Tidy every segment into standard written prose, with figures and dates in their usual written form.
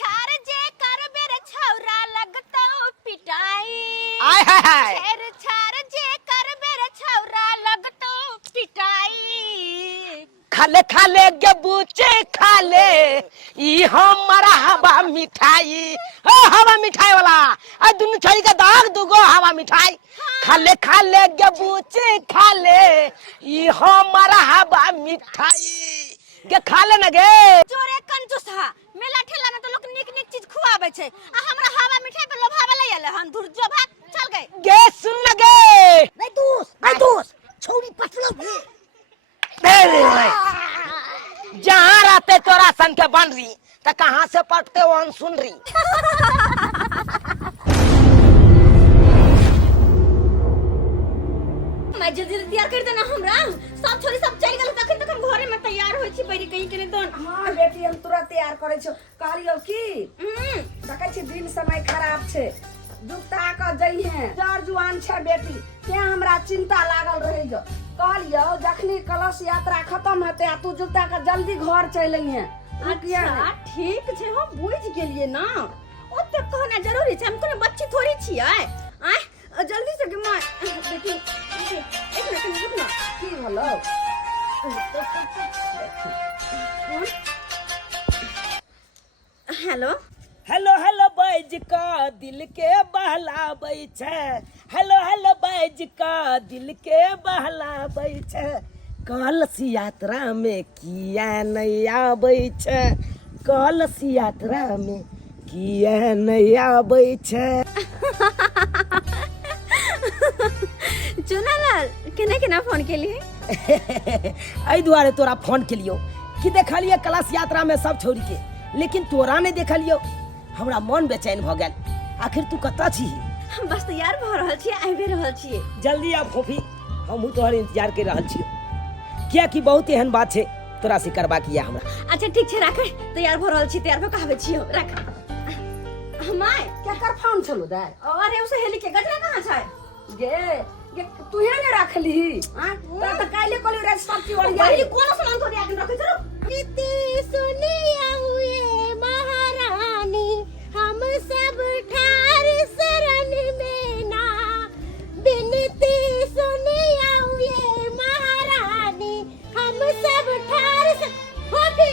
छाड़ जे कर बेर छौरा लगतो पिटाई आय हाय हाय छेर छाड़ जे कर बेर छौरा लगतो पिटाई खाले खाले के बूचे खाले ई हमारा हवा मिठाई ओ हवा मिठाई वाला आ दुनु छड़ी का दाग दुगो हवा मिठाई खाले खाले के बूचे खाले ई हमारा हवा मिठाई के खाले न गे जोरे कंजूस हा मेला ठेला में तो लोग निक निक चीज खुआबे छे आ हमरा हवा मिठाई पे लोभावे ले आले हम धुर जो भाग चल गए गे सुन न गे नहीं दोस्त छोरी पटलो भी जहाँ रहते तोरा सन के बन रही तो कहाँ से पटते वन सुन रही मैं जल्दी जल्दी तैयार कर देना हमरा सब छोरी सब चल गेल तखन तक हम घरे में तैयार होई छी बैरी कहीं के दोन हां बेटी हम तुरंत तैयार करे छो कहलियो की देखे छी दिन समय खराब छे दुखता क जई है जर जुआन छे बेटी के हमरा चिंता लागल रहे जो कहलियो जखनी कलश यात्रा खत्म हेते आ तू जुटा का जल्दी घर चल आई है अच्छा ठीक छे हम बुझ गेलिए ना ओते कहना जरूरी छे हम कोनो बच्ची थोड़ी छी आय जल्दी से मां बेटी एक मिनट रुक ना की भलो हेलो हेलो हेलो बैज का दिल के बहलाबै छे हेलो हेलो बैज का दिल के बहलाबै छे कलश यात्रा में किया नहीं आबै छे कलश यात्रा में किया नहीं आबै छे चुनालाल केना केना फोन के लिए आई दुआरे तोरा फोन के लियो कि देखलिए कलश यात्रा में सब छोड़ी के लेकिन तोरा नहीं देखलियो हमरा मन बेचैन भ गेल आखिर तू कता छी हम बस तैयार भ रहल छी आबे रहल छी जल्दी आ फोफी हम तोहर इंतजार कर रहल छी क्या कि बहुत एहन बात छे तोरा से करबा किया हमरा अच्छा ठीक छे राख तैयार भ रहल छी तैयार भ कहबे छी राख हमाय क्या कर फोन चलो दे अरे उसे हेली के गजरा कहां छै गे तू हे ने रखली हां त काले कोली रे सब चीज और यार कोनो सामान तो आके रखे चलो रीति सुनिया हुए महारानी हम सब ठार शरण में ना बिनती सुनिया हुए महारानी हम सब ठार फोफी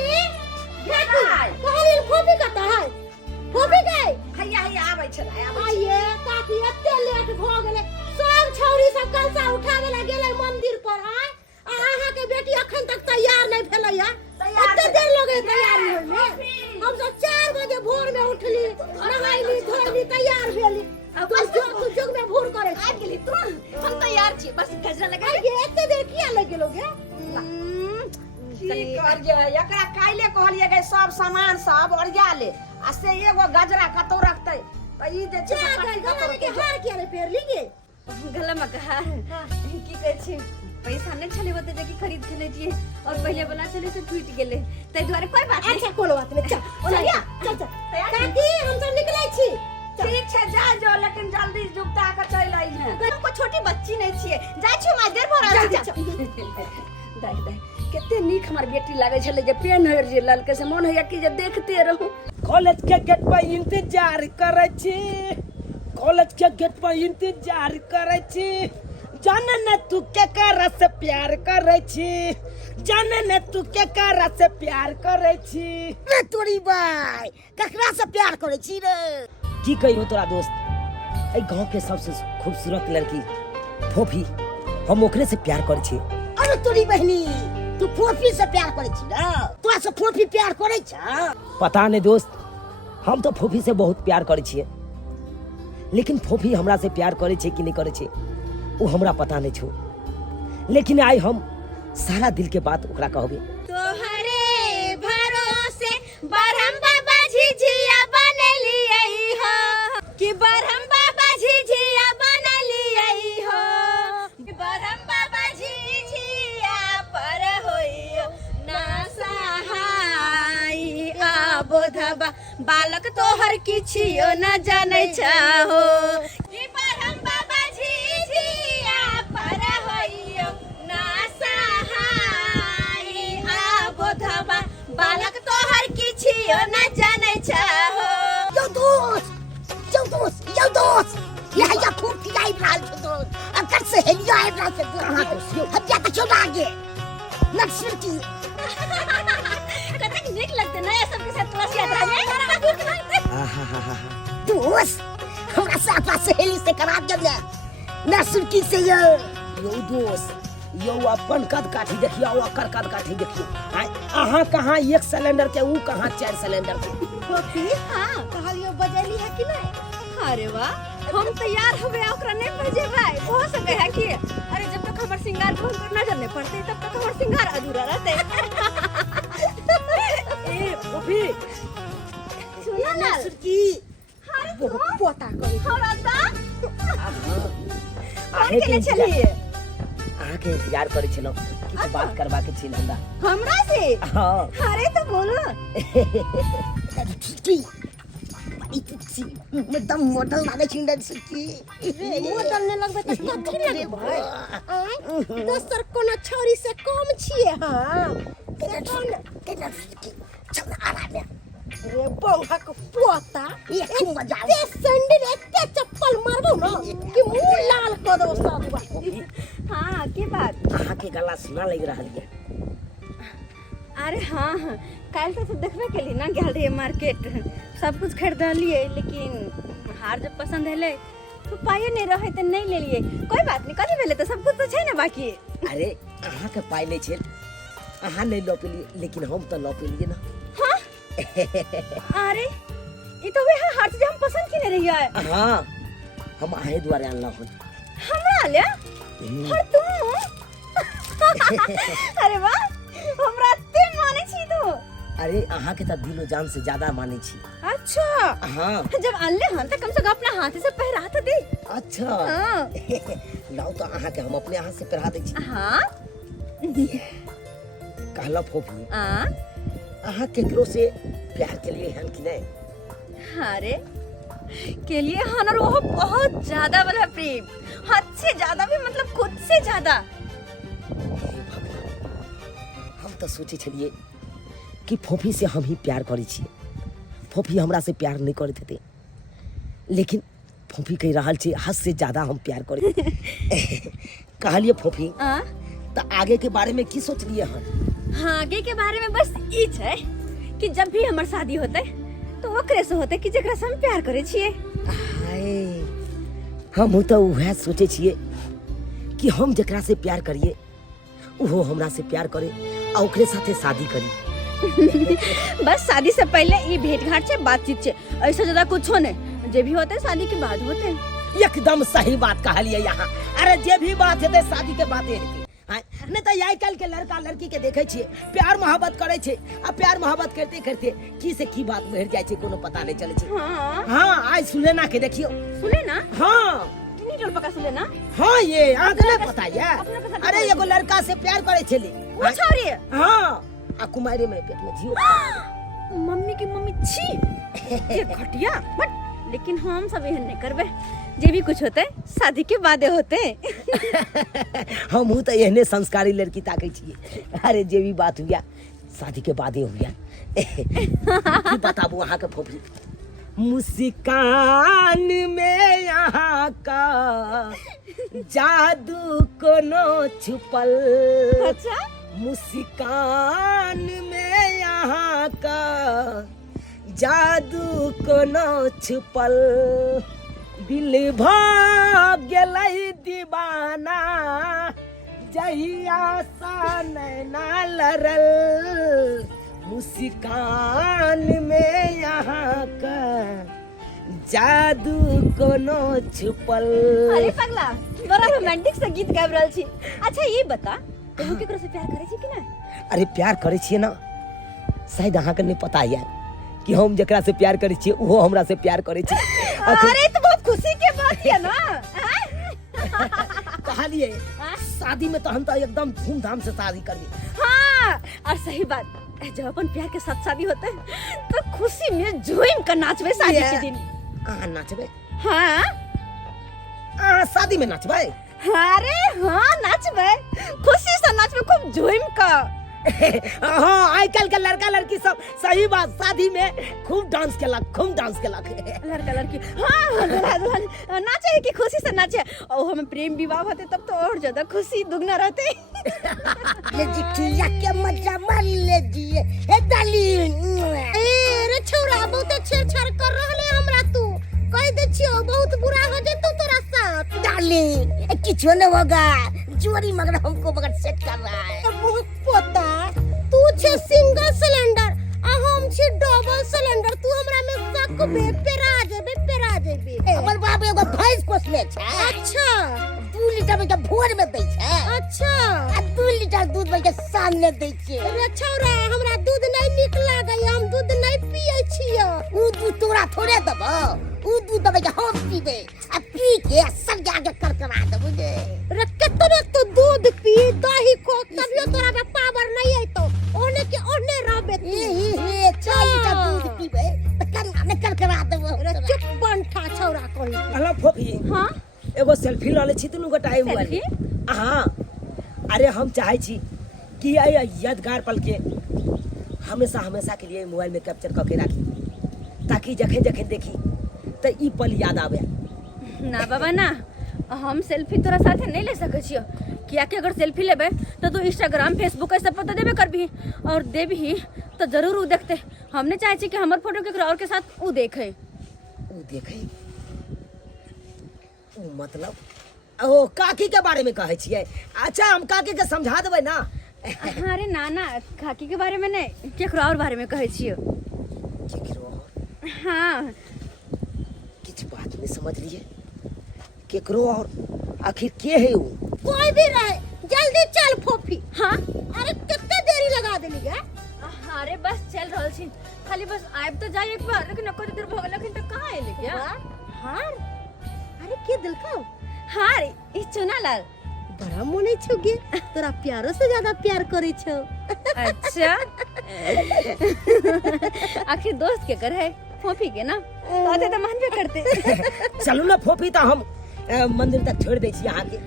कहली फोफी कता है फोफी गई हैया आबै छला आइए काकी एते लेट भ गेले सब छौरी सब कलसा उठावे ला गेले मंदिर पर आय आहा के बेटी अखन तक तैयार नहीं भेलैया एते देर लगे तैयार होय में हम सब 4 बजे भोर में उठली नहाइली धोइली तैयार भेली अब तू जग में भोर करे आ गेली तुरंत हम तैयार छी बस गजरा लगा ये एते देर किया लग गेलोगे की कर जे एकरा काइले कहलिए गे सब सामान सब ओरिया ले आ से एगो गजरा कतो रखतै त ई जे छै गला में के हार किया रे पेर लीगे गला में का हार की कहै छी पैसा नहीं छले होते जे की खरीद के ले दिए और पहले वाला चले से टूट गेले तै द्वारे कोई बात नहीं अच्छा कोनो बात नहीं चल काकी हम सब निकलै छी ठीक छै जा जो लेकिन जल्दी जुगता के चल आई है हमको छोटी बच्ची नहीं छिए जाय छी माय देर भर आ दाई दाई केते नीक हमर बेटी लागे छले जे पेन हर जे ललके से मन होया कि जे देखते रहूं कॉलेज के गेट पर इंतजार करे छी कॉलेज के गेट पर इंतजार करे छी जाने न तू के कर से प्यार करे छी जाने न तू के कर से प्यार करे छी रे तोरी भाई ककरा से प्यार करे छी रे की कहियो तोरा दोस्त ए गांव के सबसे खूबसूरत लड़की फोफी हम ओकरे से प्यार करे छी अरे तोरी बहनी तू फोफी से प्यार करे छी ना तोरा से फोफी प्यार करे छ पता नहीं दोस्त हम तो फोफी से बहुत प्यार करे छिए लेकिन फोफी हमरा से प्यार करे छे कि नहीं करे छे वो हमरा पता नहीं छो लेकिन आई हम सारा दिल के बात ओकरा कहबे तोहरे भरोसे बरहम बाबा झिझिया बनलिए हो कि बरहम बाबा झिझिया बनलिए हो बरहम बाबा झिझिया पर होइयो ना सहाय आबोधबा बालक तोहर किछियो न जानै छहो कि बरहम बाबा झिझिया पर होइयो ना सहाय आबोधबा बालक तोहर किछियो न जानै छ यह या फूटी आई राल तो अकर से हेलिया आई राल से कहां घुसियो हत्या तो छोड़ आगे नक्सर की कतक नीक लगते ना ये सब के साथ तुलसी यात्रा में दोस्त हमरा साथ सहेली से करा दे नक्सर की से यो दोस्त यो अपन कद काठी देखियो ओकर कद काठी देखियो अहाँ कहाँ एक सिलेंडर के ऊ कहाँ 4 सिलेंडर के फोफी हां कहलियो बजेली है कि नहीं? अरे वाह हम तैयार हो गए ओकरा नहीं बजेबै हो सके है कि अरे जब तक हमर सिंगार को करना जाने पड़ते तब तक हमर सिंगार अधूरा रहते। ए फोफी सुना ना की बहुत पोता करी हमरा ता आहे के चलिए अहाँ के इंतजार करे छलो किछ बात करबा के छिल हमरा से हां अरे तो बोलो की इतसी एकदम मॉडल माने छिंडन सकी मॉडल ने लगबे त कथि लगे भाई आय दोसर कोनो छोरी से कम छिए हां केना चल आराम में रे बंगा को पोता एक मजा ते संडे एते चप्पल मारबो ना कि मुंह लाल क दो सब हां की बात अहाँ के गला सुना लग रहल है अरे हाँ हाँ कल तो देखबे के लिए ना गेल रही मार्केट सब कुछ खरीद लिए लेकिन हार जब पसंद है तो पाए नहीं रहे तो नहीं ले लिए कोई बात नहीं कथी भेले तो सब कुछ तो छै ना बाकी अरे अहाँ के पाई नहीं छे अहाँ नहीं लो पेलिए लेकिन हम तो लो पेलिए ना हाँ अरे ये तो वे हार से हम पसंद की नहीं रही है हाँ हम आहे द्वारे अनला हन हमरा ले और तुम अरे वाह हमरा ते माने छी तू अरे अहाँ के तो दिलो जान से ज्यादा माने छी अच्छा हाँ जब अनले हन तो कम से कम अपना हाथ से पहरा तो दे अच्छा हाँ लाओ तो अहाँ के हम अपने हाथ से पहरा दे छी हाँ कहला फोफी हाँ अहाँ केकरो से प्यार के लिए हन कि नहीं अरे के लिए हनर वो बहुत ज्यादा वाला प्रेम हद से ज्यादा भी मतलब खुद से ज्यादा हम तो सोचे छलिए कि फोफी से हम ही प्यार करे छी फोफी हमरा से प्यार नहीं करते थे लेकिन फोफी कह रहा छे हद से ज्यादा हम प्यार करे कहलिए फोफी तो आगे के बारे में की सोच लिए हन हाँ आगे के बारे में बस ई छै कि जब भी हमार शादी होते तो ओकरे से होते कि जेकरा से हम प्यार करे छिए हाय हम तो वह सोचे छिए कि हम जेकरा से प्यार करिए वो हमरा से प्यार करे और ओकरे साथे शादी करी बस शादी से पहले ये भेंट घाट से बातचीत से ऐसा ज्यादा कुछ होने जे भी होते शादी के बाद होते एकदम सही बात कहलिए यहाँ अरे जे भी बात है शादी के बातें है नहीं तो आई कल के लड़का लड़की के देखे छिए प्यार मोहब्बत करे छे आ प्यार मोहब्बत करते करते की से की बात बढ़ जाए छे कोनो पता नहीं चले छे हाँ हाँ आज सुने ना के देखियो सुने ना हाँ कितनी टोल पका सुने ना हाँ ये आंखने पता है अरे एगो लड़का से प्यार करे छली वो छोरी हाँ आ कुमारी में पेट में जियो मम्मी की मम्मी छी ये घटिया बट लेकिन हम सब यह नहीं करबे जे भी कुछ होते शादी के बाद होते हम तो एहने संस्कारी लड़की ताकै छिए अरे जे भी बात हुआ शादी के बाद हुआ की बताबू अहाँ के फोफी मुस्कान में यहाँ का जादू कोनो छुपल अच्छा मुस्कान में यहाँ का जादू कोनो छुपल दिल भाग गेलै दीवाना जहिया सा नैना लड़ल मुस्कान में यहाँ का जादू कोनो छुपल अरे पगला बड़ा रोमांटिक से गीत गाबि रहल छी अच्छा ये बता तू केकरो से प्यार करे छी कि ना अरे प्यार करे छिए ना शायद अहाँ के नहीं पता है कि हम जकरा से प्यार करे छिए वो हमरा से प्यार करे छी अरे तो बहुत खुशी के बात है ना कहलिए शादी में तो हम तो एकदम धूमधाम से शादी कर दी हाँ और सही बात जब अपन प्यार के साथ शादी होते तो खुशी में झूम कर नाचबे शादी के दिन अहाँ नाचबे हाँ शादी में नाचबे अरे हाँ नाचबे खुशी से नाचबे खूब झूम कर हाँ आजकल के लड़का लड़की सब सही बात शादी में खूब डांस केलक लड़का लड़की हाँ दूल्हा दुल्हन नाचे कि खुशी से नाचे और हमें प्रेम विवाह होते तब तो और ज्यादा खुशी दुगना रहते। ये जिठिया के मजा मार ले दिए हे डाली ए रे छौरा बहुत छेड़छाड़ कर रहले हमरा तू कह दे छियो बहुत बुरा हो जेतो तोरा साथ। डाली किछो न होगा चोरी मगर हमको मगर सेट कर रहा है। मुह पोता तू छे सिंगल सिलेंडर आ हम छी डबल सिलेंडर तू हमरा में शक बे पेरा जेबे हमर बाप एगो भैंस पोसले छै। अच्छा 2 लीटर में के भोर में दै छै। अच्छा आ 2 लीटर दूध में के शाम में दै छै। रे छौरा हमरा दूध नहीं निक लागै हम दूध नहीं पियै छियो। उ दूध तोरा थोड़े देबो उ दूध देबे के हम पीबे आ पी के सब जाके करकरा देबो गे। रे केतने तू दूध पी दही खो तभियो तोरा में पावर नहीं आइतो ओने के ओने रहबे तू। हे 4 लीटर दूध पीबे त कन्ना में करकरा देबो। रे चुप बनठा छौरा कहि। हेलो फोफी हाँ एगो सेल्फी ल ले छी दुनू गोटा आइ मोबाइल सेल्फी? हाँ अरे हम चाहे छी कि आई यादगार पल के हमेशा के लिए मोबाइल में कैप्चर करके राखी ताकि जखन जखन देखी तो ई पल याद आवे। ना बाबा ना हम सेल्फी तोरा साथे नहीं ले सके छियो किया कि अगर सेल्फी लेबे तो तू इंस्टाग्राम फेसबुक ऐसा पता देबे करबी और देबी तो जरूर उ देखते। हमने चाहे छी कि हमर फोटो केकरो और के साथ उ देखे उ मतलब ओ काकी के बारे में कहे छिए। अच्छा हम काकी के समझा देबै ना। अरे नाना खाकी के बारे में नहीं केकरो और बारे में कहे छियो। केकरो हाँ किछ बात नहीं समझ लिए केकरो और आखिर के है उ? कोई भी रहे जल्दी चल फोफी। हाँ अरे कितने देरी लगा देली गे। अरे बस चल रहल छी खाली बस आइब तो जाई एक बार लेकिन एको देर भ गेल लेकिन तो कहां आइले क्या। हार अरे के दिल का हाँ रे ई चुना लाल बड़ा मोने छुगे तोरा प्यारो से ज्यादा प्यार करे छो। अच्छा आखिर दोस्त के कर है फोफी के ना कहते तो मान भी करते। चलू ना फोफी तो हम मंदिर तक छोड़ दै छी अहाँ के।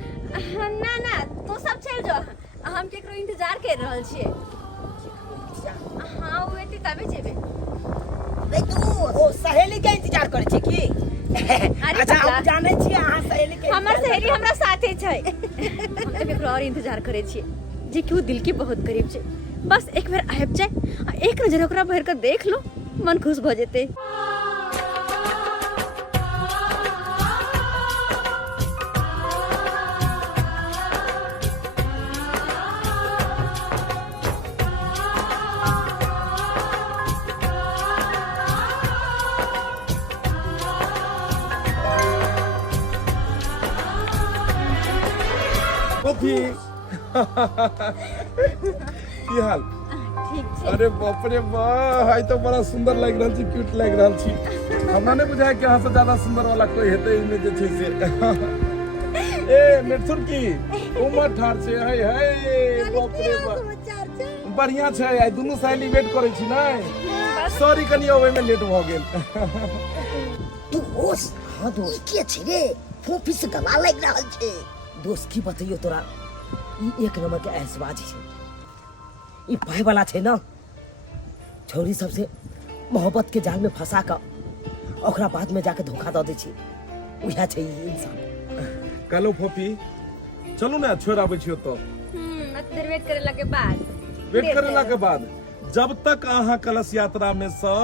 ना ना तू सब चल जो हम केकरो इंतजार कर रहल छिए। हाँ उहे तबे जेबे। नहीं तू ओ सहेली के इंतजार करे छी की? अच्छा हम जाने छी अहाँ सहेली के हमर सहेली हमरा साथे छै। हम तो केकरो और इंतजार करे छिए जे कि उ दिल के बहुत करीब छै। बस एक बार आइब जाए एक नजर ओकरा भर के देख लो मन खुश भ जेते। फोफी की हाल? ठीक छै। अरे बाप रे वाह हाय तो बड़ा सुंदर लग रहल छी क्यूट लग रहल छी। हमरा ने बुझाय कि अहाँ से ज्यादा सुंदर वाला कोई हेतै इमे जे छै से। ए नेटसुन की उमर ठार छै हाय हाय बाप रे वाह बढ़िया छै आइ दुनू सहेली वेट करै छी नै। सॉरी कनी ओवे में लेट भ गेल। तू होस हाँ दोस्त के छी रे फोफी से गला लग रहल छै। दोस्त की बतइयो तोरा ई एक नंबर के ऐसबाजी छै। ई पाए वाला छै ना छोरी सबसे मोहब्बत के जाल में फंसा कर ओकरा बाद में जाके धोखा दे दै छी उहा छै ई इंसान। कालो फोफी चलू ना छोड़ आबै छियो तो देर वेट करेला के बाद वेट करेला के बाद जब तक अहाँ कलश यात्रा में स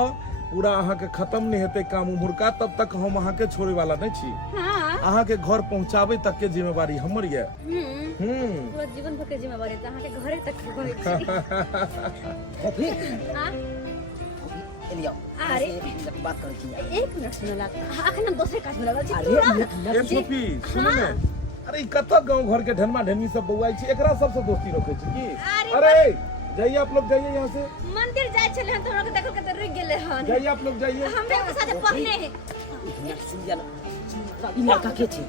पूरा अहाँ के खत्म नहीं हेते काम उम्र का तब तक हम अहाँ के छोड़े वाला नहीं छी। हाँ अहाँ के घर पहुंचाबे तक के जिम्मेवारी हमर ये। पूरा जीवन भर के जिम्मेवारी है अहाँ के घरे तक के होय छै। फोफी हां एलियो अरे बात करै छी। एक मिनट सुनला अखन हम दूसरे काज में लगल छी। अरे ए फोफी सुनो ने अरे ई कत गांव घर के ढनमा ढेनी सब बौआई छी एकरा सबसे दोस्ती रखे छी की? अरे जाइए आप लोग जाइए यहाँ से मंदिर जाय छले हम तोरा के देखल के रुक गेले हन। जाइए आप लोग जाइए। हमरे के साथ पहले है ई लड़का के छी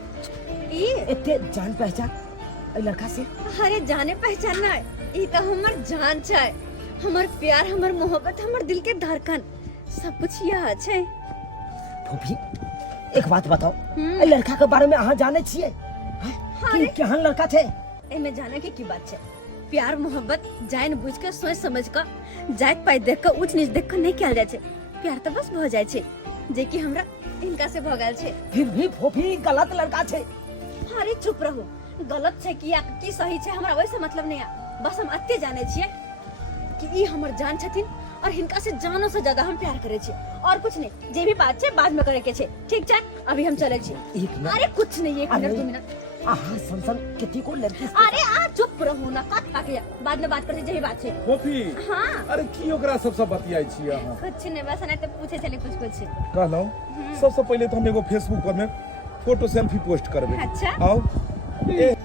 ई एते जान पहचान ए लड़का से। अरे जाने पहचान ना ई तो हमर जान छै हमर प्यार हमर मोहब्बत हमर दिल के धड़कन सब कुछ यहाँ छै। फोफी एक बात बताओ ए लड़का के बारे में अहाँ जाने छिए? कि केहन लड़का छै? एमे जाने के की बात छै प्यार मोहब्बत जान बुझ के सोच समझ के जात पाई देख के ऊंच नीच देख के नहीं किया जाय छे। प्यार तो बस भ जाय छे जे कि हमरा इनका से भगल छे। फिर भी फोफी गलत लड़का छे। अरे चुप रहो, गलत छे कि या की सही छे हमरा वैसे मतलब नहीं है। बस हम अत्ते जाने छिए कि ई हमर जान छथिन और इनका से जानो से ज्यादा हम प्यार करे छे और कुछ नहीं। जे भी बात छे बाद में करे के छे, ठीक छे? अभी हम चले छी। एक मिनट। अरे कुछ नहीं, 1 मिनट 2 मिनट। आहा संसन कितनी को लड़की अरे आ चुप रहो ना, कट काके बाद में बात करे जेही बात छे। फोफी हां अरे की ओकरा सबसे बतियाई छी अहाँ? कुछ नहीं, बस नहीं तो पूछे चले कुछ कहलौ सबसे पहले तो हम एगो फेसबुक पर में फोटो सेल्फी पोस्ट करबे। अच्छा। आओ ए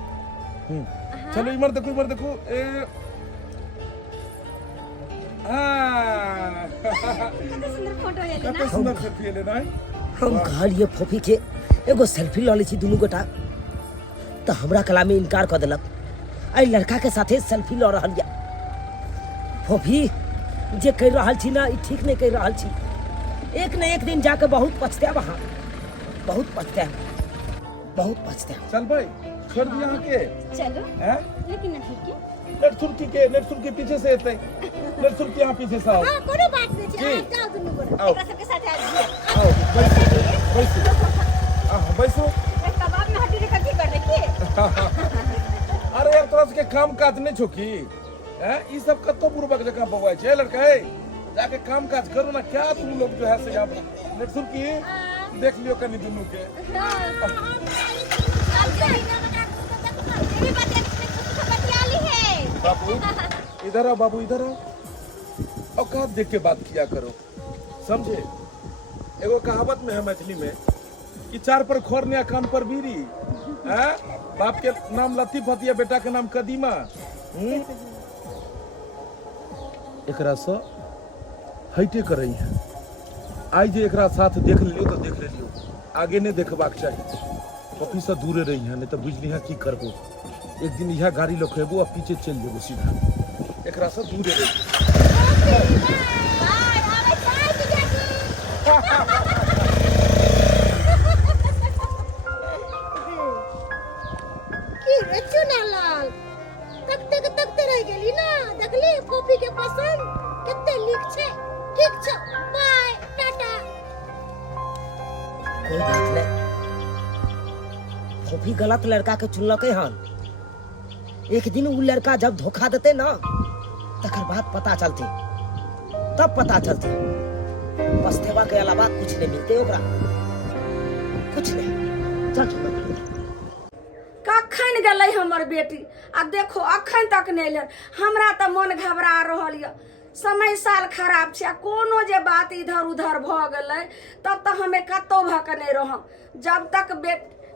चलो इमर देखो ए कितना सुंदर फोटो है कते ना। सुंदर सेल्फी ले ना। हम कहलिए फोफी के एगो सेल्फी ल लै छी दुनू गोटा, तो हमरा कला में इनकार कर देलक। आई लड़का के साथे सेल्फी ल रहल या। फोफी जे कह रहल छी ना, ई ठीक नहीं कह रहल छी। एक न एक दिन जाके बहुत पछताब, वहाँ बहुत पछताब। चल भाई छोड़ दिया के चलो हैं। लेकिन ना फिर की नेट सुन के पीछे से एतै। नेट सुन के यहाँ पीछे से आओ। हां कोनो बात नहीं जी। छे, जाओ दुनू गोरा। आओ एकरा सबके साथ आज जी आओ बैसो बैसो। एक कबाब में हड्डी रखा की कर रखी। अरे यार तोरा के काम काज नहीं छो की हैं? ई सब कतो बुरबक जगह बवाय छे लड़का है। जाके काम काज करो ना, क्या तुम लोग जो है से यहाँ नेट सुन की देख लियो कनी दुनू के। अब जाई ना बता ये भी बात बतियाली है। बाबू इधर आओ, बाबू इधर आओ। औकात देख के बात किया करो, समझे? एगो कहावत में है मैथिली में कि 4 पर खोरने या कान पर बीड़ी है। बाप के नाम लतीफ हतिया, बेटा के नाम कदीमा। एकरा से हटे कर रही है। आई जे एकरा साथ देख लियो तो देख लियो, आगे नहीं देखबाक चाहिए। पपी से दूरे रही है, नहीं तो बुझ लिहा की करबो। एक दिन यह गाड़ी लखेबो और पीछे चल जेबो सीधा। एकरा से दूरे रही। बाय आवे चाय पी जाती। की रे चुनालाल तकते रह गेली ना। देखली कॉफी के पसंद कितने लिख छे। ठीक छे, बाय टाटा। कोई बात नहीं, फोफी गलत लड़का के चुनलके हन। एक दिन वो लड़का जब धोखा देते ना, तकर बाद पता चलती, तब पता चलती। पछतेवा के अलावा कुछ नहीं मिलते ओकरा, कुछ नहीं। चल चल कखन गेलै हमर बेटी आ देखो अखन तक नहीं एलै। हमरा तो मन घबरा रहल य। समय साल खराब छै, कोनो जे बात इधर उधर भ गेलै तब तक हमें कतौ भकने रहम। जब तक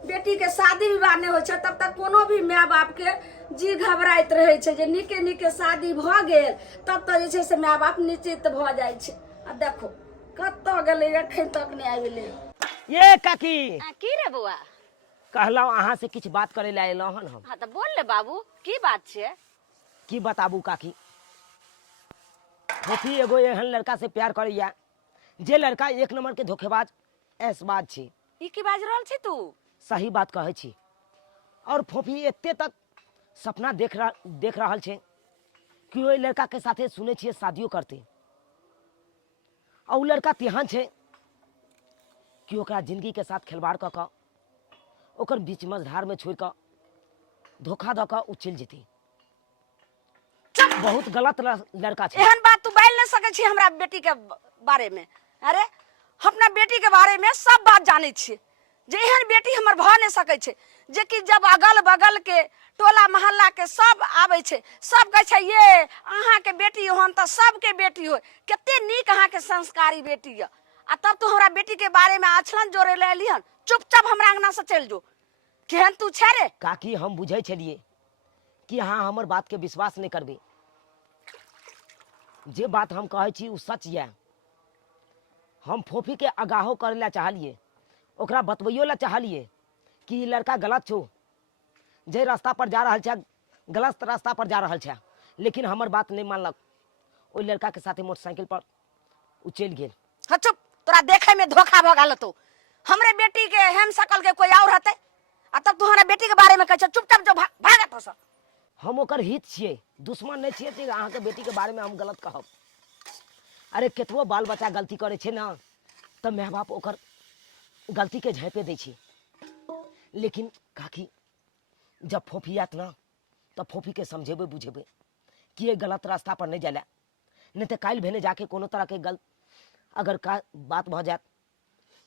बेटी के शादी विवाह नहीं हो छै तब तक कोनो भी माय बाप के जी घबराइत रहे छै जे नीके नीके शादी भ गेल तब तक जे छै से माय बाप निश्चित भ जाय छै। आ देखो कतौ गेलै अखन तक नहीं आबिले। ये काकी की रे बउआ? कहलौ अहाँ से किछ बात करे ला एलौ हन हम। हाँ तो बोल ले बाबू, की बात छे? की बताबू काकी, फोफी एगो एहन लड़का से प्यार करैया जे लड़का एक नंबर के धोखेबाज ऐसबाज छी। ई की बाज रहल छी तू? सही बात कहै छी। और फोफी एते तक सपना देख रहल छे कि ओइ लड़का के साथे सुने छिए शादियो करते। और उ लड़का तेहन छे कि ओकरा जिंदगी के साथ खिलवाड़ क के ओकर बीच मझधार में छोड़ के धोखा द के उ चल जेती। बहुत गलत लड़का छे। एहन बात तू बोल नहीं सके छी हमरा बेटी के बारे में। अरे अपना बेटी के बारे में सब बात जाने छी जे एहन बेटी हमर भ नहीं सके छे। जे कि जब अगल बगल के टोला मोहल्ला के सब आवे छे, सब कहे छे ये अहाँ के बेटी होन त सब के बेटी हो, केते नीक अहाँ के संस्कारी बेटी य। आ तब तू हमरा बेटी के बारे में आछलन जोरे ले लिहन। चुपचाप हमरा अंगना से चल जो। केहन तू छे रे? काकी हम बुझे छलिए कि अहाँ हमर बात के विश्वास नहीं करबे। जे बात हम कहे छी उ सच ये। हम फोफी के आगाहो करे ला चाहलिए, ओकरा बतबइयो ला चाहलिए कि ई लड़का गलत छो, जे रास्ता पर जा रहल छे गलत रास्ता पर जा रहल छे। लेकिन हमर बात नहीं मानलक। ओइ लड़का के साथे मोटरसाइकिल पर उ चल गेल। हाँ चुप, तोरा देखे में धोखा भ गेल तो। हमरे बेटी के हम सकल के कोई और हते आ तब तुम्हारा बेटी के बारे में कहे चुपचाप जो भागत हो। हम ओकर हित छिए, दुश्मन नहीं छिए जे अहाँ के बेटी के बारे में हम गलत कहब। अरे केतबो बाल बच्चा गलती करे छे ना तो माय बाप ओकर गलती के झाँपे दै छै, लेकिन काकी जब फोफी आत ना तो फोफी के समझेबे बुझेबे कि ये गलत रास्ता पर नहीं जाला, नहीं तो काल भेने जाके कोनो तरह के गलत अगर का बात भ जात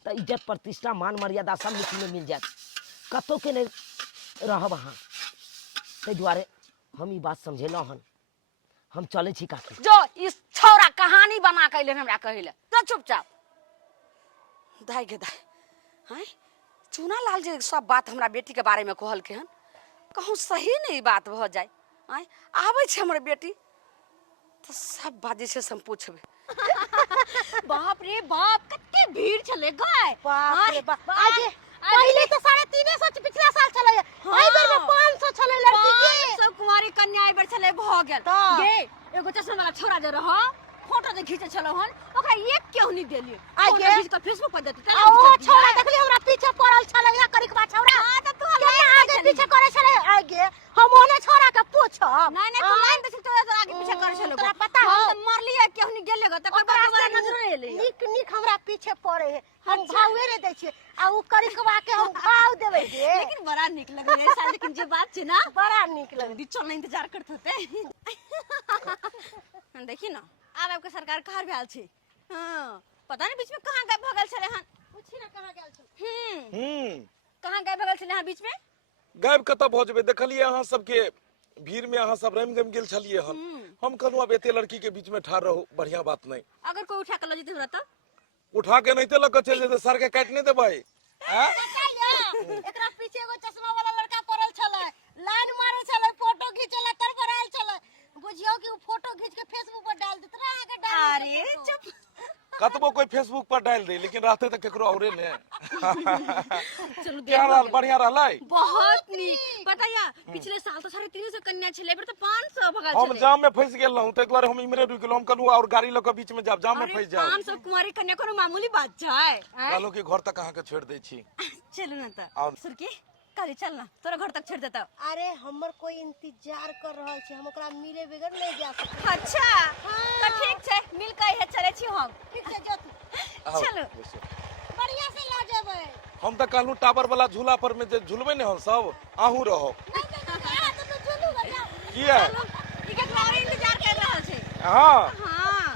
तो इज्जत प्रतिष्ठा मान मर्यादा सब मिट्टी में मिल जात, कतो के नहीं रहब अहाँ। ताहि दुआरे हम ई बात समझेलहुँ हन, हम चले छी काकी। जो इस छौरा कहानी बना के अइले हमरा कहिले तो चुपचाप दाई गे दाई। हैं चूना लाल जी सब बात हमरा बेटी के बारे में कहल के हन, कहूँ सही नहीं बात भ जाए। हैं आबै छै हमर बेटी तो सब बात जे छै से हम पूछबे। बाप रे बाप, कते भीड़ चले गए। बाप रे बाप, आज पहले तो 350 पिछला साल चले, एहि बेर में 500 चले लड़की के। 500 कुंवारी कन्या एहि बेर चले भ गेल। गे एगो चश्मा वाला छोरा जे रह फोटो जे खींचे छलो हन ओकरा एक क्यों नहीं देलिए? आइ फोटो गे। खींच के फेसबुक पर देते। आ ओ छौरा देखली हमरा पीछे पड़ल छले या करिकबा छौरा। हां त तू केना आगे पीछे करे छले? आ गे हम ओने छौरा के पूछब। नहीं नहीं, तू लाइन देख तो आगे पीछे कर छलो। तोरा पता हो? हम त मरलिए क्यों नहीं गेले ग, तकर बाद दोबारा नजर नहीं एले। निक निक हमरा पीछे पड़े है, हम भावे रे दै छियै आ उ करिकबा के हम भाव देबै गे। लेकिन बड़ा निक लगे रे साल, लेकिन जे बात छै ना बड़ा निक लगे। जल्दी चल, इंतजार करत होते। देखी ना आब आपके सरकार कहाँ भेल छै। हाँ पता नहीं बीच में कहाँ गायब भ गेल छले हन। पूछी ना कहां गेल छौ? कहाँ गायब भ गेल छले हन बीच में? गायब कतऽ भऽ जेबै? देखलिए अहाँ सबके भीड़ में अहाँ सब रैम गम गेल छलिए हन। हम कहलहुँ अब एते लड़की के बीच में ठाड़ रहू, बढ़िया बात नहीं। अगर कोई उठा के ल जेते हमरा त उठा के नहीं ते लग के चल जेते, सर के काट नहीं देबै। हैं? एकरा पीछे एगो चश्मा वाला लड़का पड़ल छले, लाइन मारे छले, फोटो खींचेला तर पर आयल छले। बुझियो कि उ फोटो खींच के फेसबुक पर डाल देत रहा, आगे डाल देत। अरे चुप। कतबो कोई फेसबुक पर डाल दे, लेकिन रहते तो केकरो औरे ने। चलो क्या रहल? बढ़िया रहलै? बहुत नीक। पता या पिछले साल तो 350 कन्या छले, एबर तो 500 भ गेल हम छले। जाम में फंस गेल रहूं, ताहि दुआरे हम इमरे रुक गेलहुं। हम कहलहुँ और गाड़ी लऽ के बीच में जाम में फंस जाओ। 500 कुंवारी कन्या कोनो मामूली बात छै। कहलहुँ कि घर तक अहाँ के छोड़ दै छी। चलू ना त आओ। सुरकी काली चल ना, तोरा घर तक छोड़ देता। अरे हमर कोई इंतजार कर रहल छै, हम ओकरा मिले बगैर नहीं जा सकते। अच्छा तो ठीक छै, मिल के है चले छी हम। ठीक छै जो तू आओ, चलो। बैसो। बढ़िया से ला जेबै। हम तो कहलहुँ टावर वाला झूला पर में जे झूलबै ने हम सब, आहू रहो। नहीं तो चलू बढ़िया। किया? ई के द्वारा इंतजार कर रहल छै। हाँ हां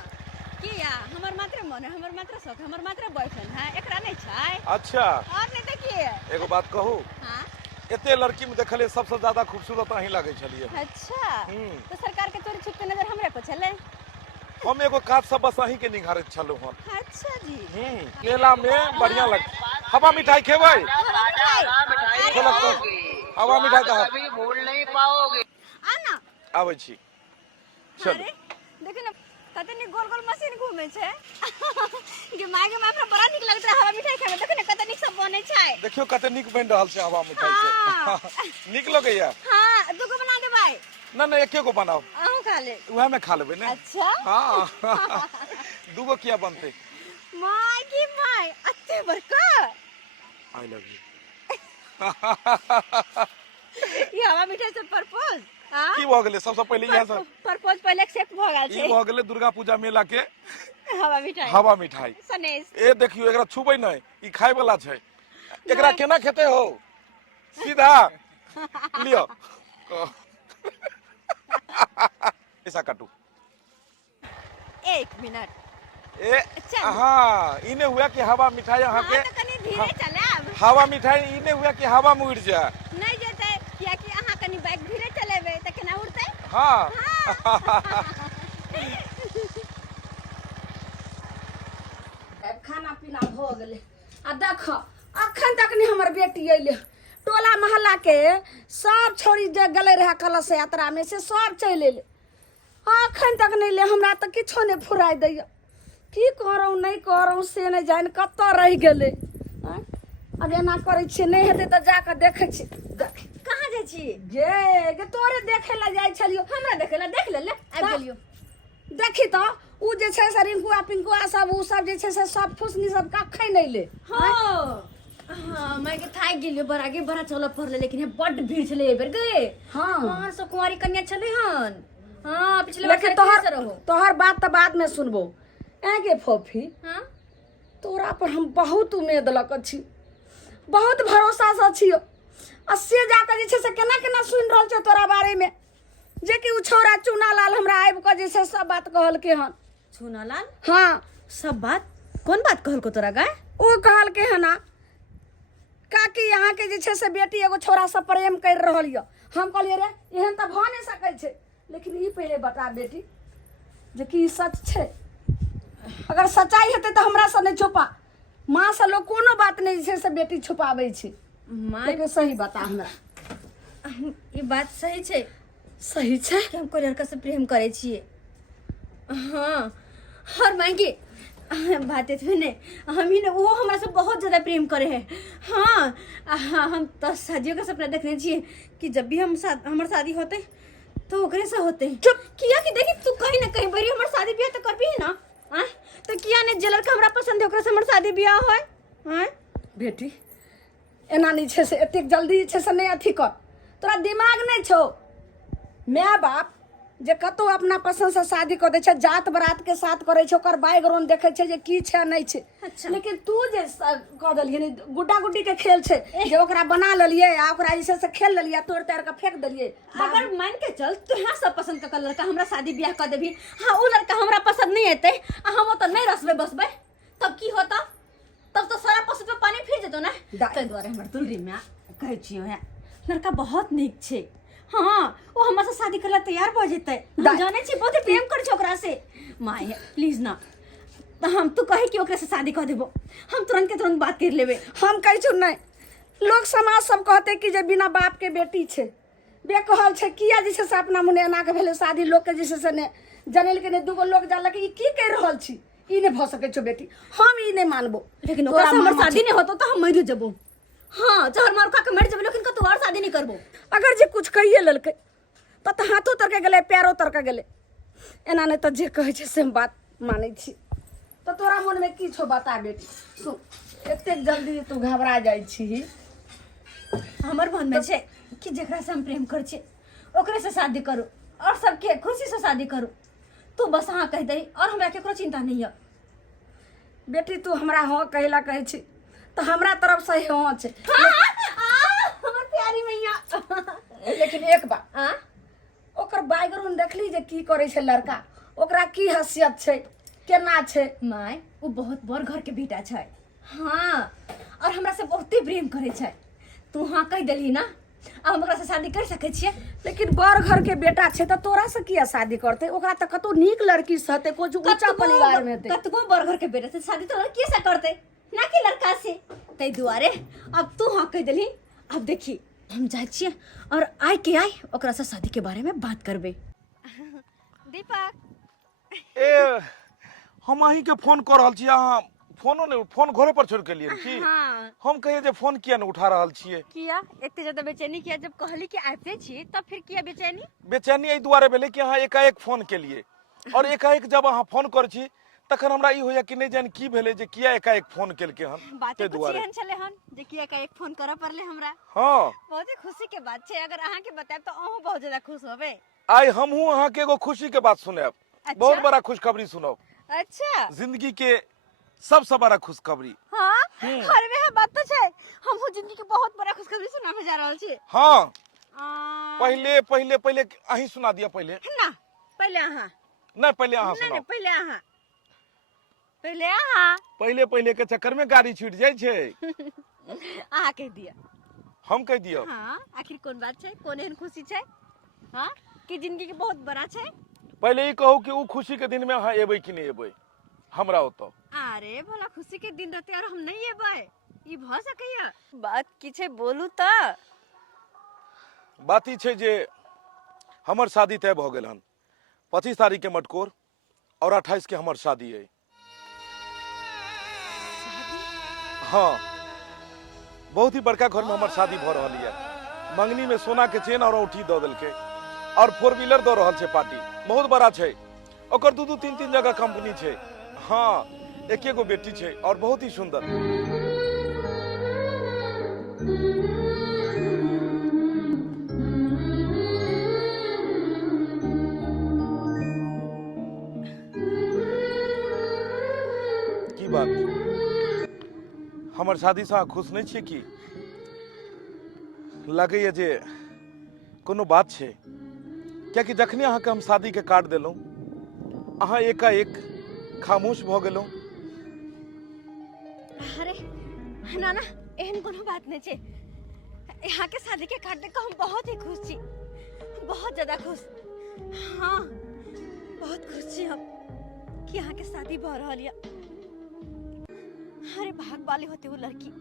किया हमर मात्र मन है, हमर मात्र शौक, हमर मात्र बॉयफ्रेंड है, एकरा नहीं छै। अच्छा और नहीं देखिए। एगो बात कहू, हां एते लड़की में देखलिए सबसे ज्यादा खूबसूरत अहीं लगे छलिए। अच्छा तो सरकार के चोरी छुप के नजर हमरे पर चले। हम एगो काज सब बस अहीं के निघारत छलहुँ हन। अच्छा जी। मेला में बढ़िया लग। हवा मिठाई खेबै? खोलक तो हवा मिठाई कहाँ? आना आबै छी। चल अरे देखो ना कते नी गोल गोल मशीन घूमे छै। गे माय हमरा बड़ा निक लगत है हवा मिठाई खाए में। देखो ना कते निक सब बने छै। देखियो कते निक बनि रहल छै हवा मिठाई से। निक लगैया? हां दुगो बना दे भाई। ना ना एके गो बनाओ, आहू खा ले। उहे में खा लेबै ने। अच्छा हाँ दूगो किया बनते? माय की माय अत्ते बड़का। I love you. ये हवा मिठाई से प्रपोज हां की भ गेलै? सबसे पहले इहे सब प्रपोज पहले एक्सेप्ट भ गेल ई छै। भ गेलै दुर्गा पूजा मेला के हवा मिठाई। हवा मिठाई। सनेश ए देखियो एकरा छुबै नै, ई खाय वाला छै। एकरा केना खेते हो? सीधा लियो। ऐसा काटू। 1 मिनट। ए चल। हाँ इने हुआ कि हवा मिठाई अहाँ हां के तो कनी धीरे चलाब। हवा मिठाई इने हुआ कि हवा में उड़ जा। नहीं जेते किया कि अहाँ कनी बाइक धीरे चलेबे त केना उड़ते। हाँ अब खाना पीना हो गेले। आ देख अखन तक नहीं हमर बेटी अइले। टोला मोहल्ला के सब छोड़ी जे गेले रहे कलश यात्रा में से सब चलि अइले। अखन तक नहीं ले, हमरा त किछो नहीं फुराई दैया। की करौं नहीं करौं से नहीं जान कतऽ रह गेले। अब एना करै छी, नहीं हेतै त जाके देखै छी। कहाँ जाइ छी? गे तोरे देखे ला जाइ छलियो। हमरा देखे ला देख ले ले आबि गेलियो। देखी तो उ जे छै से रिंकुआ पिंकुआ सब उ सब जे छै से सब फुसनी सब कखै नहीं ले। हां हाँ मैं के थाक गेलियो बड़ा आगे बड़ा चल पड़ले लेकिन ये बड़ भीड़ चले एबर गए हाँ। हाँ सो कुंवारी कन्या चले हन हाँ पिछले बार लेकिन साइकिल से रहो तोहर बात तो बाद में सुनबो। आगे फोफी हाँ तोरा पर हम बहुत उम्मीद लक छी, बहुत भरोसा से छियो। अस्से जाकर जे छै से केना केना सुन रहल छ तोरा बारे में, जे कि उ छौरा चुना लाल हमरा आबि के जे छै सब बात कहल के हन। सुनालाल हाँ सब बात कौन बात कहल को तोरा गाय ओ कहल के हना काकी यहाँ के जे छै से बेटी एगो छौरा से प्रेम कर रहल य। हम कहलिए रे एहन त भ नहीं सकै छै, लेकिन ई पहले बता बेटी जे कि ई सच छै। अगर सच्चाई हेतै त हमरा से नहीं छुपा। माँ से लोग कोनो बात नहीं जे छै से बेटी छुपाबै छै, माँ लेकिन सही बता हमरा। ये बात सही छे सही छै कि हम कोई लड़का से प्रेम करे छिए। हाँ और मांगे बात इतने ने हम ही ने वो हमरा से बहुत ज्यादा प्रेम करे है। हाँ हम तो शादियों का सपना देखने छिए कि जब भी हमार शादी होते तो ओकरे से होते चुप किया कि देखी तू कहीं ना कहीं बरी हमार शादी ब्याह तो कर भी है ना हाँ तो किया ने जे लड़का हमरा पसंद है ओकरे से हमार शादी ब्याह होय हाँ बेटी एना नहीं छै से एतेक जल्दी छै से नहीं अथी कर। तोरा दिमाग नहीं छौ। माय बाप जे कतो अपना पसंद से शादी कर दे छै, जात बरात के साथ करे छै, ओकर बैकग्राउंड देखे छै जे की छै नहीं छै। अच्छा। लेकिन तू जे कह देलिए गुड्डा गुड्डी के खेल छै जे ओकरा बना लेलिए आ ओकरा ऐसे से खेल लेलिए, तोड़ ताड़ के फेंक देलिए। अगर मान के चल तू यहाँ सब पसंद का लड़का हमरा शादी ब्याह कर देभी हाँ वो लड़का हमरा पसंद नहीं हेते हम तो नहीं रसबे बसबे तब की होता? तब तो सारा पसंद में पानी फिर जेतो ना। ताहि दुआरे हमर दुलरी में कहै छियो है लड़का बहुत नीक छै। हाँ वो हमरा से शादी करला तैयार भ जेतै। हम जाने छी बहुत प्रेम कर छ ओकरा से। माय प्लीज ना हम तू कहे कि ओकरा से शादी कर देबो हम तुरंत के तुरंत बात कर लेबे। हम कहै छु नहीं, लोग समाज सब कहते कि जे बिना बाप के बेटी छै बे कहल छै किया जे छै से अपना मुने एना के भेले शादी लोग के जे छै से ने जनल के ने दूगो लोग जानलक ई की कर रहल छी, ई ने भ सकै छो बेटी। हम ई नहीं मानबो। लेकिन ओकरा से हमर शादी नहीं होतो तो हम मर जबो। हाँ जहर मार खा के मर जबो लेकिन कतो और शादी नहीं करबो। अगर जे कुछ कहिए ललकै तो हाथों तर के गेले पैरों तर के गेले, एना नहीं तो जे कहै छै से हम बात मानै छी। तो तोरा मन में की छो बता बेटी। सुन एतेक जल्दी तू घबरा जाइ छी। हमर मन में छे कि जेकरा से हम प्रेम कर छे ओकरे से शादी करू और सबके खुशी से शादी करू। तू बस हाँ कह दे और हमरा केकरो चिंता नहीं है। बेटी तू हमरा हाँ कहला कहै छी तो हमरा तरफ से हाँ छै। हमर प्यारी मैया लेकिन एक बात ओकर बैकग्राउंड देखली जे की करे छै लड़का, ओकरा की हैसियत छै केना छै। माय वो बहुत बड़ घर के बेटा छै। हाँ और हमरा से बहुते प्रेम करे छै। तू हाँ कह देली ना अब हम ओकरा से शादी कर सके छिए। लेकिन बड़ घर के बेटा छै तो तोरा से किया शादी करते? ओकरा तो कतो नीक लड़की से हते, कुछ ऊंचा परिवार में हते। कतबो बड़ घर के बेटा से शादी तो लड़की से करते ना कि लड़का से। तै दुआरे अब तू हाँ कह देली। अब देखी हम जाय छिए और आय के आय ओकरा से शादी के बारे में बात करबे। दीपक ए हम अही के फोन कर रहल छी, अहाँ फोनो ने फोन घरे पर छोड़ के लिए की? हाँ हम कहिए जे फोन किया न उठा रहल छिए? किया एते ज्यादा बेचैनी किया जब कहली कि आते छी तब फिर किया बेचैनी? बेचैनी एहि दुआरे भेले कि अहाँ एकाएक फोन के लिए और एकाएक जब अहाँ फोन कर छी तखन हमरा ई होया कि नहीं जान की भेले जे किया एकाएक फोन केलके हन। बातें कुछ एहन चले हन जे किया का एक फोन करऽ पड़ले हमरा। हाँ बहुत ही खुशी के बात छे। अगर अहाँ के बताएब तो अहूँ बहुत ज्यादा खुश होबे। आई हमहू अहाँ के एगो खुशी के बात सुनाब। अच्छा? बहुत बड़ा खुशखबरी सुनाब, अच्छा जिंदगी के सबसे बड़ा खुशखबरी। हाँ अरे वे बात तो छे हमहू जिंदगी के बहुत बड़ा खुशखबरी सुनाबे जा रहल छी। हाँ आ, पहले पहले पहले अही सुना दिया पहले। ना पहले अहाँ नहीं पहले अहाँ नहीं सुनाओ। पहले अहाँ पहले अहाँ पहले पहले के चक्कर में गाड़ी छूट जाय छे। अहाँ कह दिया। हम कह दियो। हाँ आखिर कौन बात छे कौन एहन खुशी छे हाँ कि जिंदगी के बहुत बड़ा छे। पहले ही कहू कि उ खुशी के दिन में अहाँ एबै कि नहीं एबै हमरा ओतो? अरे भला खुशी के दिन रहते और हम नहीं एबै ई भ सकैया? बात की छे बोलू त। बात ई छे जे हमर शादी तय भ गेल हन। 25 तारीख के मटकोर और 28 के हमर शादी है। हाँ बहुत ही बड़का घर में हमर शादी भ रहल है। मंगनी में सोना के चेन और औठी द देलके और 4 व्हीलर द रहल छे पार्टी। बहुत बड़ा छे, ओकर 2-2 3-3 जगह कंपनी छे। हाँ एक एगो बेटी छे और बहुत ही सुंदर। हमर शादी से अहाँ खुश नहीं छियै की? लगैए जे कोनो बात छै, कियाकि जखने अहाँके हम शादी के कार्ड देलहुँ अहाँ एकाएक खामोश भऽ गेलहुँ। अरे ना ना, एहन कोनो बात नहीं छे। यहाँ के शादी के कार्ड देख हम बहुत ही खुश छी, बहुत ज्यादा खुश। हाँ, बहुत खुश छी हम कि यहाँ के शादी भऽ रहल है। अरे भाग वाली होती वो लड़की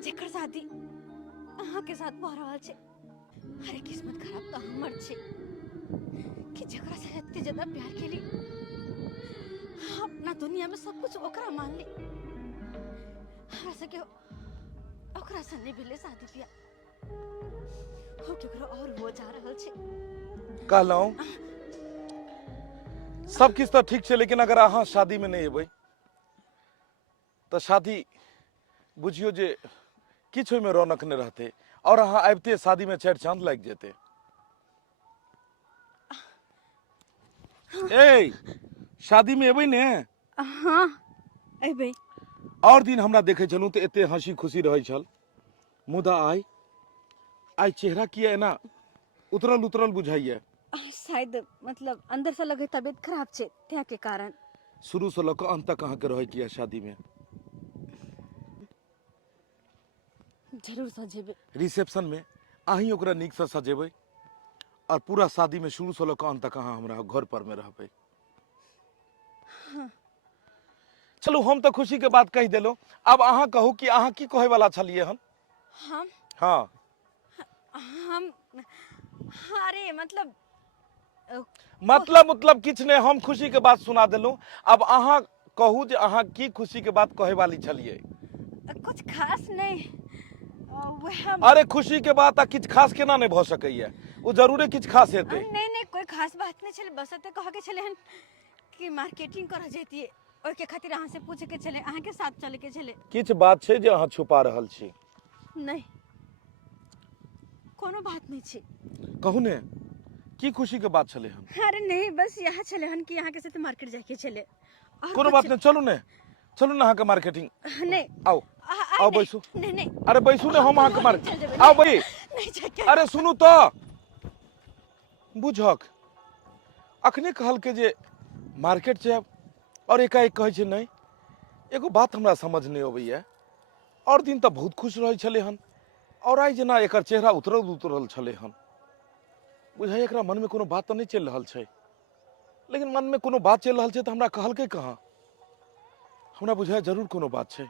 जेकर शादी अहाँ के साथ भऽ रहल छे। अरे किस्मत खराब तो हमर छे कि जेकरा से इतनी ज्यादा प्यार केली, अपना दुनिया में सब कुछ ओकरा मान ली। हमरा से के ओकरा से नहीं भेले शादी बियाह, हो केकरो और हो जा रहल छे। कहलहुँ सब किछ तो ठीक छै, लेकिन अगर अहाँ शादी में नहीं एबै तो शादी बुझियो जे किछ ओहिमे रौनक नहीं रहते, और अहाँ आबिते शादी में चारि चांद लागि जेते। ए शादी में एबै ने? हाँ एबै। और दिन हमरा देखे छलहुँ तो एते हंसी खुशी रहै छल, मुदा आई चेहरा किया एना उतरल उतरल बुझाइए? शायद मतलब अंदर से लगे तबीयत खराब छे, त्या के कारण। शुरू से लऽ अंत तक अहाँके रहै किया शादी में? जरूर सजेबे। रिसेप्शन में अहीं ओकरा नीक से सजेबै और पूरा शादी में शुरू से लऽ अंत तक अहाँ हमरा घर पर में रहबै। चलू हम तो खुशी के बात कहि देलहुँ, अब अहाँ कहू कि अहाँ की कहे वाला छलिए हन? हम हाँ हम अरे मतलब मतलब किछ नहीं, हम खुशी के बात सुना देलहुँ। अब अहाँ कहू जे अहाँ की खुशी के बात कहे वाली छलिए? कुछ खास नहीं। अरे खुशी के बात आ किछ खास केना नहीं भ सकैया, वो जरूरे किछ खास हेतै। नहीं कोई खास बात नहीं छले, बस एते कह के छले हन कि मार्केटिंग कर जेतिए, ओय के खातिर अहाँ से पूछे के छले, अहाँ के साथ चले के छले। किछ बात छै जे अहाँ छुपा रहल छी? नहीं कोनो बात नहीं छे। कहू ने की खुशी के बात छले हन? अरे नहीं, बस यहाँ चले हन कि यहाँ के साथ मार्केट जाके चले। कोनो बात नहीं, चलू ने अहाँ के मार्केटिंग। नहीं आओ आओ बैसू। नहीं अरे बैसू ने, हम अहाँ के मार्केट आओ भाई। नहीं जाके। अरे सुनू तो, बुझक अखने कहल के जे मार्केट जायब और एकाएक कहै छै नहीं। एगो बात हमरा समझ नहीं अबैया, और दिन तो बहुत खुश रहै छले हन और आई जेना एकर चेहरा उतरल छले हन। बुझाइ एकरा मन में कोनो बात तो नहीं चल रहल छै, लेकिन मन में कोनो बात चल रहल छै तो हमरा कहलकै कहाँ? हमरा बुझाइ जरूर कोनो बात छै।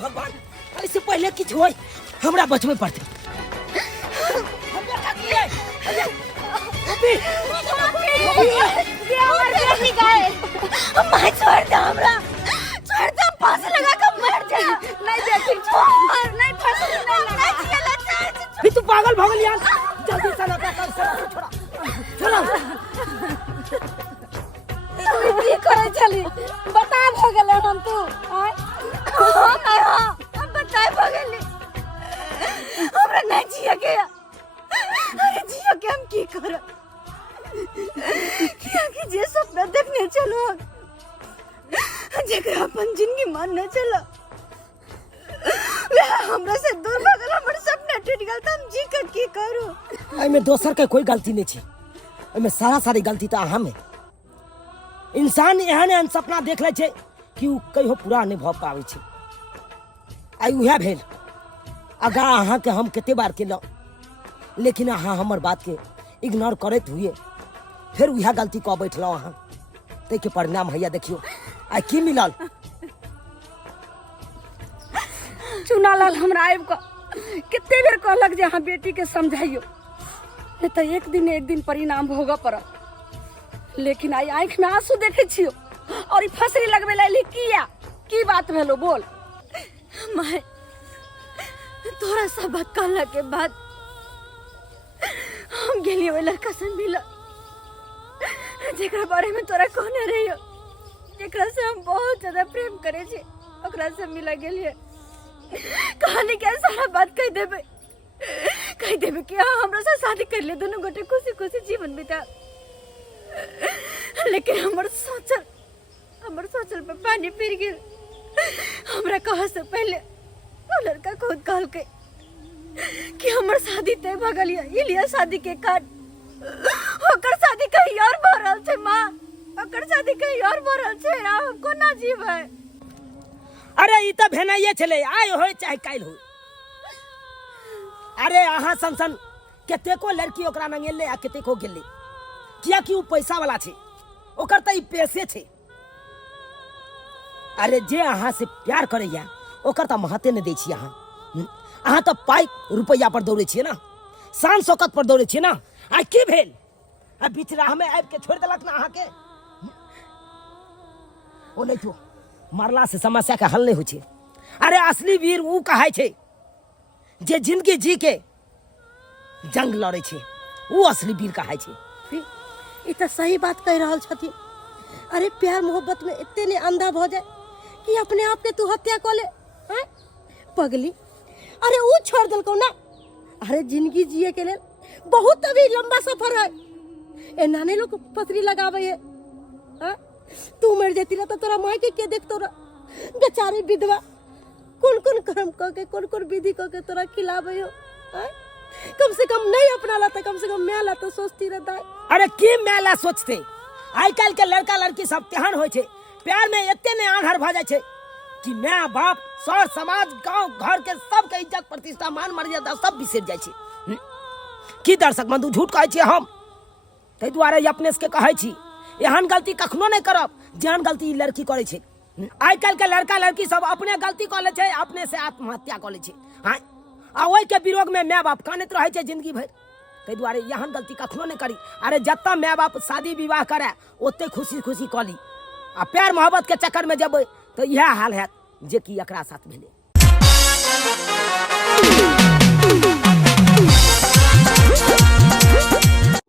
भगवान, इससे पहले किछ होय हमरा बचबे पड़ते। तू पागल भगल यार, जल्दी चला छोड़ा। की करे चली बता भ गेले हम तू आय हां बता भ गेली हमरा नहीं जिया के। अरे जिया के हम की कर कि जे सपना देखने चलो जेकरा अपन जिंदगी मानने चलो हमरा से दूर भगल, हमर सपना टूट गेल त हम जी के की करू? एमे दोसर के कोई गलती नहीं छै, एमे सारी गलती तो अहाँ में। इंसान एहन सपना देख ले छै कि उ कहियो पूरा नहीं भ पाबै छै। आई उहे भेल, अगर अहाँ के हम कते बार केलहुँ, लेकिन अहाँ हमर बात के इग्नोर करैत हुए फिर उहे गलती कऽ बैठलहुँ अहाँ। ताहि के परिणाम हैया देखियो आई की मिलल। चुनालाल हमरा आबि कऽ कते बेर कहलक जे अहाँ बेटी के समझाइयो, नहीं तो एक दिन परिणाम भोगऽ पड़त। लेकिन आई आँख में आंसू देखे छियो और ई फसरी लगबे लाली किया? की बात भेलो बोल। माय तोरा सब कहला के बाद हम गेलिए ओइ लड़का से मिल, जेकरा बारे में तोरा कहने रहियो, जेकरा से हम बहुत ज्यादा प्रेम करे छी, ओकरा से मिला गेलिए। कहानी के सारा बात कह देबे कि हाँ हमरा से शादी कर ले, दोनों गोटे खुशी खुशी जीवन बिता। लेकिन हमर सोचल पे पानी फिर गेल। हमरा कहा से पहले वो लड़का खुद कहल के कि हमर शादी तय भ गेल ये, ई लिए शादी के कार्ड ओकर शादी कहीं और भ रहल छै। माँ ओकर शादी कहीं और भ रहल छै, हम कोना जीबै? अरे ई त भेनाइए छले, आइ होय चाहे काल्हि होय। अरे अहाँ सन कतेको लड़की ओकरा मंगेले आ कतेको गेले, किया कि उ पैसा वाला छै, ओकर त ई पैसे छै। अरे जे अहाँ से प्यार करैया ओकर त महत्व नहि दै छी अहाँ त पाइ रुपैया पर दौड़े छियै ना, शान शौकत पर दौड़े छियै ना। आ की भेल? आ बीच राह में आबि के छोड़ देलक ना अहाँ के। ओ नहीं तो मरला से समस्या के हल नहीं हो छै। अरे असली वीर उ कहाय छै जे जिंदगी जी के जंग लड़े छै, उ असली वीर कहाय छै। ई तो सही बात कह रहल छथिन। अरे प्यार मोहब्बत में इतने ने अंधा भ जाए कि अपने आप के तू हत्या कर ले, हैं? पगली, अरे उ छोड़ दिलको ना। अरे जिंदगी जिए के लिए बहुत अभी लंबा सफर है। एना ने लोग पथरी लगावे है, हैं? तू मर जाती ना तो तोरा माई के देखतो रा, बेचारी विधवा कौन कर्म करके कौन विधि करके तोरा खिलावे हो, हैं? कम से कम नहीं अपना लाता, कम से कम मैं ला तो सोचती रहता है। अरे की मेला सोचते? आइ काल्हि के लड़का लड़की सब तेहन होइ छै, प्यार में एते ने आंधर भ जाय छै कि माय बाप सर समाज गांव घर के सबके इज्जत प्रतिष्ठा मान मर्यादा सब बिसर जाय छै। की दर्शक बंधु झूठ कहै छी हम, ताहि दुआरे अपने के कहै छी एहन गलती कखनो नहीं करब जेहन गलती ई लड़की करे छै। आइ काल्हि के लड़का लड़की सब अपने गलती कर ले छै, अपने से आत्महत्या कर ले छै। आ ओहि के विरोध में माय बाप कानैत रहे छै जिंदगी भर। ताहि दुआरे एहन गलती कखनो नहीं करी। अरे जत्ता माय बाप शादी विवाह करे ओते खुशी खुशी कऽ ली, आ प्यार मोहब्बत के चक्कर में जब तो यह हाल है जे कि एकरा साथ भेलै।